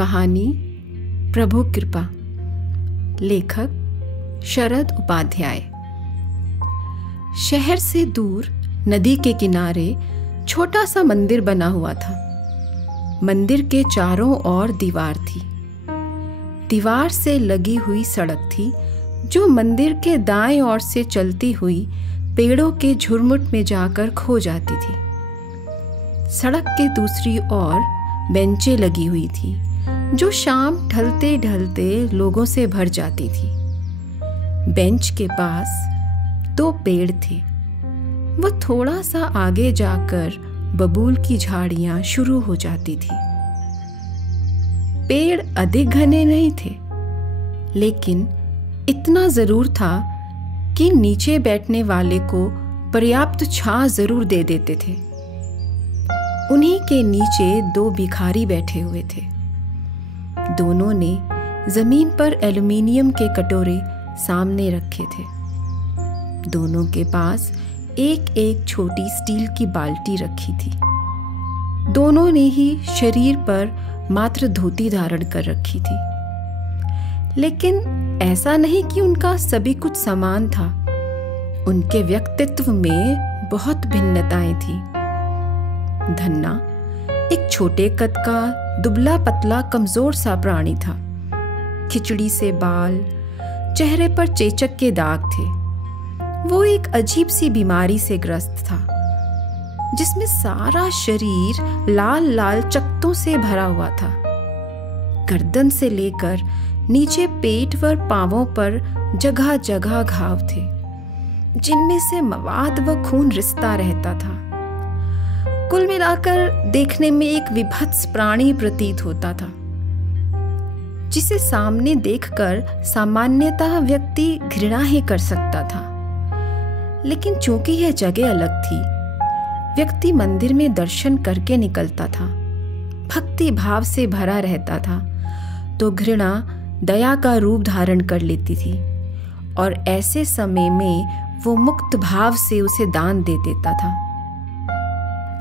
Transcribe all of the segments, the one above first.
कहानी प्रभु कृपा। लेखक शरद उपाध्याय। शहर से दूर नदी के किनारे छोटा सा मंदिर बना हुआ था। मंदिर के चारों ओर दीवार थी। दीवार से लगी हुई सड़क थी जो मंदिर के दाएं ओर से चलती हुई पेड़ों के झुरमुट में जाकर खो जाती थी। सड़क के दूसरी ओर बेंचें लगी हुई थी जो शाम ढलते ढलते लोगों से भर जाती थी। बेंच के पास 2 पेड़ थे। वह थोड़ा सा आगे जाकर बबूल की झाड़ियां शुरू हो जाती थी। पेड़ अधिक घने नहीं थे, लेकिन इतना जरूर था कि नीचे बैठने वाले को पर्याप्त छां जरूर दे देते थे। उन्हीं के नीचे 2 भिखारी बैठे हुए थे। दोनों ने जमीन पर एल्युमिनियम के कटोरे सामने रखे थे। दोनों के पास एक छोटी स्टील की बाल्टी रखी थी। दोनों ने ही शरीर पर मात्र धोती धारण कर रखी थी। लेकिन ऐसा नहीं कि उनका सभी कुछ समान था। उनके व्यक्तित्व में बहुत भिन्नताएं थी। धन्ना एक छोटे कद का दुबला पतला कमजोर सा प्राणी था। खिचड़ी से बाल, चेहरे पर चेचक के दाग थे। वो एक अजीब सी बीमारी से ग्रस्त था जिसमें सारा शरीर लाल लाल चकत्तों से भरा हुआ था। गर्दन से लेकर नीचे पेट व पांवों पर जगह जगह घाव थे जिनमें से मवाद व खून रिसता रहता था। कुल मिलाकर देखने में एक विभत्स प्राणी प्रतीत होता था जिसे सामने देखकर सामान्यतः व्यक्ति घृणा ही कर सकता था। लेकिन चूंकि यह जगह अलग थी, व्यक्ति मंदिर में दर्शन करके निकलता था, भक्ति भाव से भरा रहता था, तो घृणा दया का रूप धारण कर लेती थी और ऐसे समय में वो मुक्त भाव से उसे दान दे देता था।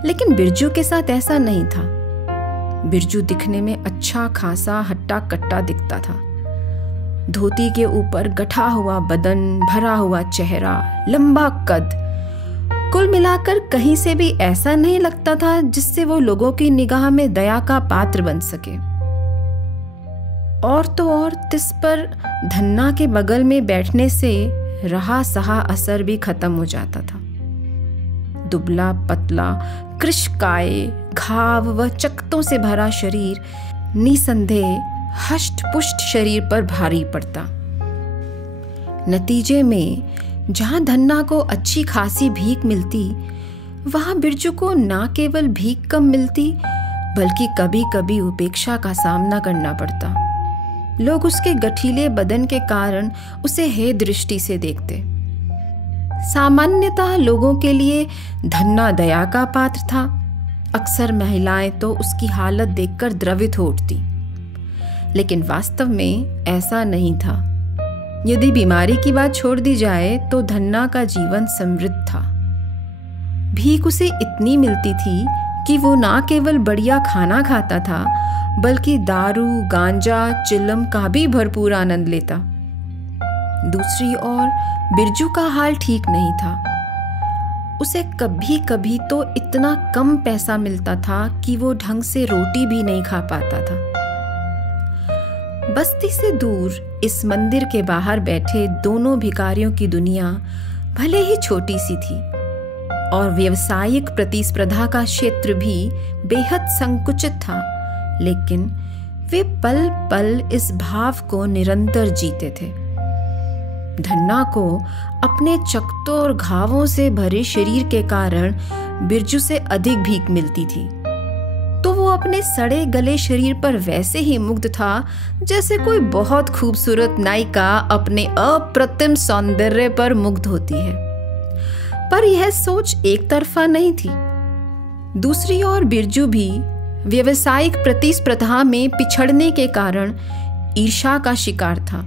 लेकिन बिरजू के साथ ऐसा नहीं था। बिरजू दिखने में अच्छा खासा हट्टा कट्टा दिखता था। धोती के ऊपर गठा हुआ बदन, भरा हुआ चेहरा, लंबा कद, कुल मिलाकर कहीं से भी ऐसा नहीं लगता था जिससे वो लोगों की निगाह में दया का पात्र बन सके। और तो और तिस पर धन्ना के बगल में बैठने से रहा सहा असर भी खत्म हो जाता था। दुबला पतला, कृशकाय, घाव व चकत्तों से भरा शरीर निसंदेह हष्ट पुष्ट शरीर पर भारी पड़ता। नतीजे में जहां धन्ना को अच्छी खासी भीख मिलती, वहां बिरजू को ना केवल भीख कम मिलती बल्कि कभी कभी उपेक्षा का सामना करना पड़ता। लोग उसके गठीले बदन के कारण उसे हे दृष्टि से देखते। सामान्यतः लोगों के लिए धन्ना दया का पात्र था। अक्सर महिलाएं तो उसकी हालत देखकर द्रवित हो उठती, लेकिन वास्तव में ऐसा नहीं था। यदि बीमारी की बात छोड़ दी जाए तो धन्ना का जीवन समृद्ध था। भीख उसे इतनी मिलती थी कि वो ना केवल बढ़िया खाना खाता था बल्कि दारू, गांजा, चिलम का भी भरपूर आनंद लेता। दूसरी ओर बिरजू का हाल ठीक नहीं था। उसे कभी कभी तो इतना कम पैसा मिलता था कि वो ढंग से रोटी भी नहीं खा पाता था। बस्ती से दूर इस मंदिर के बाहर बैठे दोनों भिखारियों की दुनिया भले ही छोटी सी थी और व्यावसायिक प्रतिस्पर्धा का क्षेत्र भी बेहद संकुचित था, लेकिन वे पल पल इस भाव को निरंतर जीते थे। धन्ना को अपने चकत्तों और घावों से भरे शरीर के कारण बिरजू से अधिक भीख मिलती थी, तो वो अपने सड़े गले शरीर पर वैसे ही मुग्ध था जैसे कोई बहुत खूबसूरत नायिका अपने अप्रतिम सौंदर्य पर मुग्ध होती है। पर यह सोच एक तरफा नहीं थी। दूसरी ओर बिरजू भी व्यावसायिक प्रतिस्पर्धा में पिछड़ने के कारण ईर्ष्या का शिकार था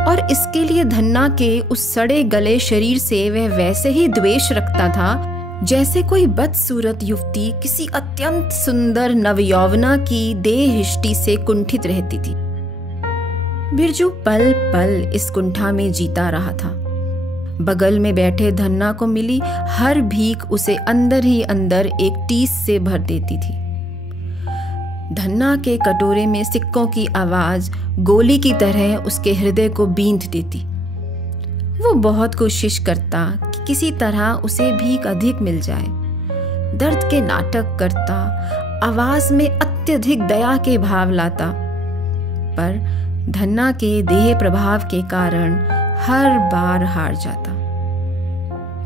और इसके लिए धन्ना के उस सड़े गले शरीर से वह वैसे ही द्वेष रखता था जैसे कोई बदसूरत युवती किसी अत्यंत सुंदर नवयौवना की देहहिष्टि से कुंठित रहती थी। बिरजू पल पल इस कुंठा में जीता रहा था। बगल में बैठे धन्ना को मिली हर भीख उसे अंदर ही अंदर एक टीस से भर देती थी। धन्ना के कटोरे में सिक्कों की आवाज गोली की तरह उसके हृदय को बींध देती। वो बहुत कोशिश करता कि किसी तरह उसे भीख अधिक मिल जाए। दर्द के नाटक करता, आवाज में अत्यधिक दया के भाव लाता, पर धन्ना के देह प्रभाव के कारण हर बार हार जाता।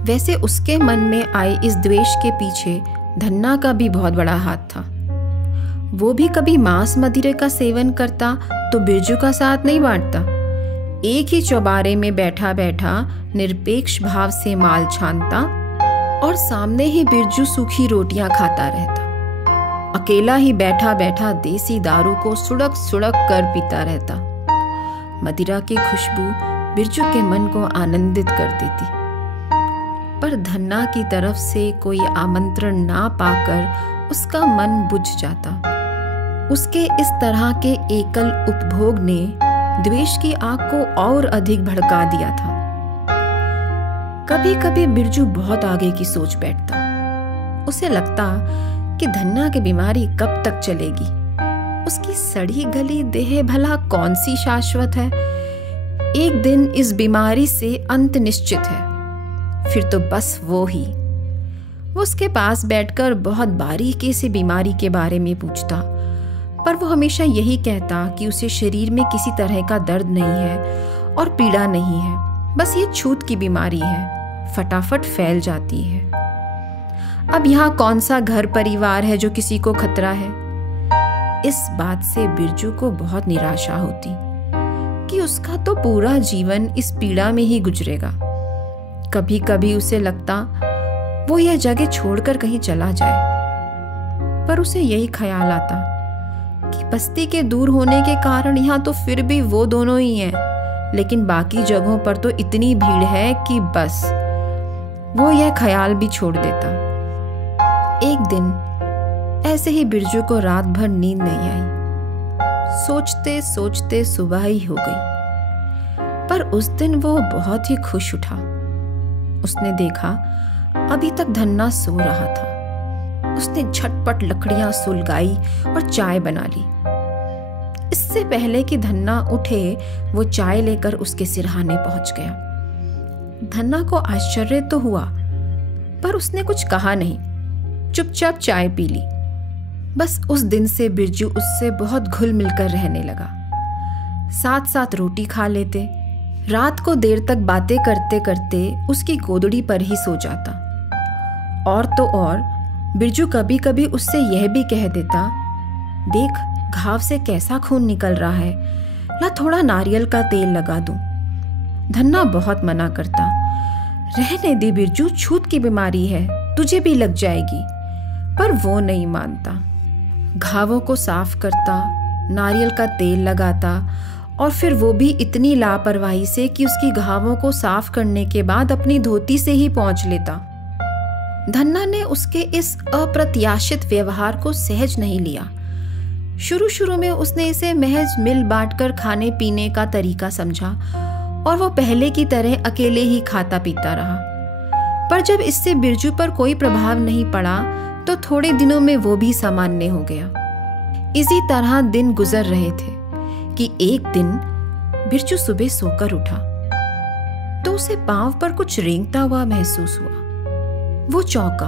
वैसे उसके मन में आए इस द्वेष के पीछे धन्ना का भी बहुत बड़ा हाथ था। वो भी कभी मांस मदिरे का सेवन करता तो बिरजू का साथ नहीं बांटता। एक ही चौबारे में बैठा बैठा निरपेक्ष भाव से माल छानता और सामने ही बिरजू सूखी रोटियां खाता रहता। अकेला ही बैठा बैठा देसी दारू को सुड़क सुड़क कर पीता रहता। मदिरा की खुशबू बिरजू के मन को आनंदित कर देती, पर धन्ना की तरफ से कोई आमंत्रण ना पाकर उसका मन बुझ जाता। उसके इस तरह के एकल उपभोग ने द्वेष की आग को और अधिक भड़का दिया था। कभी कभी बिरजू बहुत आगे की सोच बैठता। उसे लगता कि धन्ना की बीमारी कब तक चलेगी। उसकी सड़ी गली देह भला कौन सी शाश्वत है। एक दिन इस बीमारी से अंत निश्चित है, फिर तो बस वो ही। वो उसके पास बैठकर बहुत बारीकी से बीमारी के बारे में पूछता, पर वो हमेशा यही कहता कि उसे शरीर में किसी तरह का दर्द नहीं है और पीड़ा नहीं है, बस ये छूत की बीमारी है, फटाफट फैल जाती है। अब यहाँ कौन सा घर परिवार है जो किसी को खतरा है। इस बात से बिरजू को बहुत निराशा होती कि उसका तो पूरा जीवन इस पीड़ा में ही गुजरेगा। कभी कभी उसे लगता वो यह जगह छोड़कर कहीं चला जाए, पर उसे यही ख्याल आता कि बस्ती के दूर होने के कारण यहाँ तो फिर भी वो दोनों ही हैं, लेकिन बाकी जगहों पर तो इतनी भीड़ है कि बस वो यह ख्याल भी छोड़ देता। एक दिन ऐसे ही बिरजू को रात भर नींद नहीं आई। सोचते सोचते सुबह ही हो गई, पर उस दिन वो बहुत ही खुश उठा। उसने देखा अभी तक धन्ना सो रहा था। उसने झटपट लकड़ियां सुलगाई और चाय बना ली। इससे पहले कि धन्ना उठे वो चाय लेकर उसके सिरहाने पहुंच गया। धन्ना को आश्चर्य तो हुआ, पर उसने कुछ कहा नहीं, चुपचाप चाय पी ली। बस उस दिन से बिरजू उससे बहुत घुल मिलकर रहने लगा। साथ साथ रोटी खा लेते, रात को देर तक बातें करते करते उसकी गोदड़ी पर ही सो जाता। और तो और बिरजू कभी कभी उससे यह भी कह देता, देख घाव से कैसा खून निकल रहा है, ला थोड़ा नारियल का तेल लगा दूं। धन्ना बहुत मना करता, रहने दे बिरजू, छूत की बीमारी है, तुझे भी लग जाएगी। पर वो नहीं मानता। घावों को साफ करता, नारियल का तेल लगाता, और फिर वो भी इतनी लापरवाही से कि उसकी घावों को साफ करने के बाद अपनी धोती से ही पोंछ लेता। धन्ना ने उसके इस अप्रत्याशित व्यवहार को सहज नहीं लिया। शुरू शुरू में उसने इसे महज मिल बांटकर खाने पीने का तरीका समझा और वो पहले की तरह अकेले ही खाता पीता रहा। पर जब इससे बिरजू पर कोई प्रभाव नहीं पड़ा तो थोड़े दिनों में वो भी सामान्य हो गया। इसी तरह दिन गुजर रहे थे कि एक दिन बिरजू सुबह सोकर उठा तो उसे पांव पर कुछ रेंगता हुआ महसूस हुआ। वो चौंका,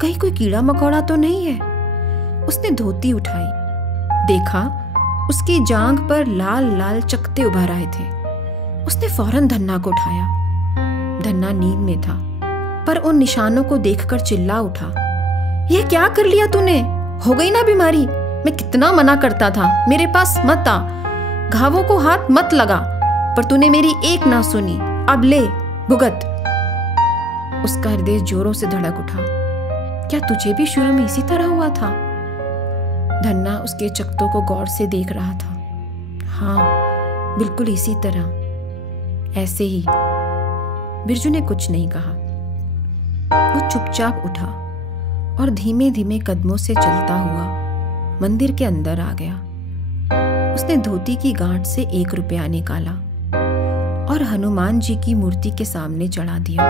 कहीं कोई कीड़ा मकोड़ा तो नहीं है। उसने धोती उठाई, देखा उसकी जांघ पर लाल लाल चकत्ते उभर आए थे। उसने फौरन धन्ना को उठाया। धन्ना नींद में था, पर उन निशानों को देखकर चिल्ला उठा, यह क्या कर लिया तूने? हो गई ना बीमारी? मैं कितना मना करता था, मेरे पास मत आ, घावों को हाथ मत लगा, पर तूने मेरी एक ना सुनी। अब ले भुगत। उसका हृदय जोरों से धड़क उठा। क्या तुझे भी शुरू में इसी तरह हुआ था? धन्ना उसके चकत्तों को गौर से देख रहा था। हाँ, बिल्कुल इसी तरह, ऐसे ही। बिरजू ने कुछ नहीं कहा। वो चुपचाप उठा और धीमे धीमे कदमों से चलता हुआ मंदिर के अंदर आ गया। उसने धोती की गांठ से 1 रुपया निकाला और हनुमान जी की मूर्ति के सामने चढ़ा दिया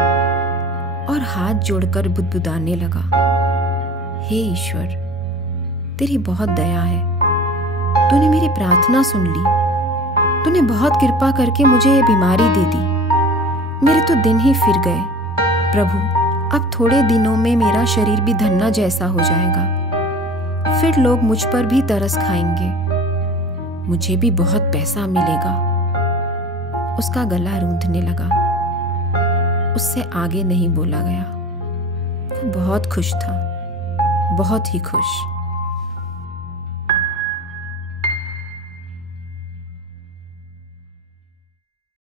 और हाथ जोड़कर बुदबुदाने लगा, हे ईश्वर, तेरी बहुत दया है। तूने मेरी प्रार्थना सुन ली। तूने बहुत कृपा करके मुझे ये बीमारी दे दी। मेरे तो दिन ही फिर गए। प्रभु, अब थोड़े दिनों में मेरा शरीर भी धन्ना जैसा हो जाएगा। फिर लोग मुझ पर भी तरस खाएंगे। मुझे भी बहुत पैसा मिलेगा। उसका गला रूंधने लगा। उससे आगे नहीं बोला गया। वो बहुत खुश था, बहुत ही खुश।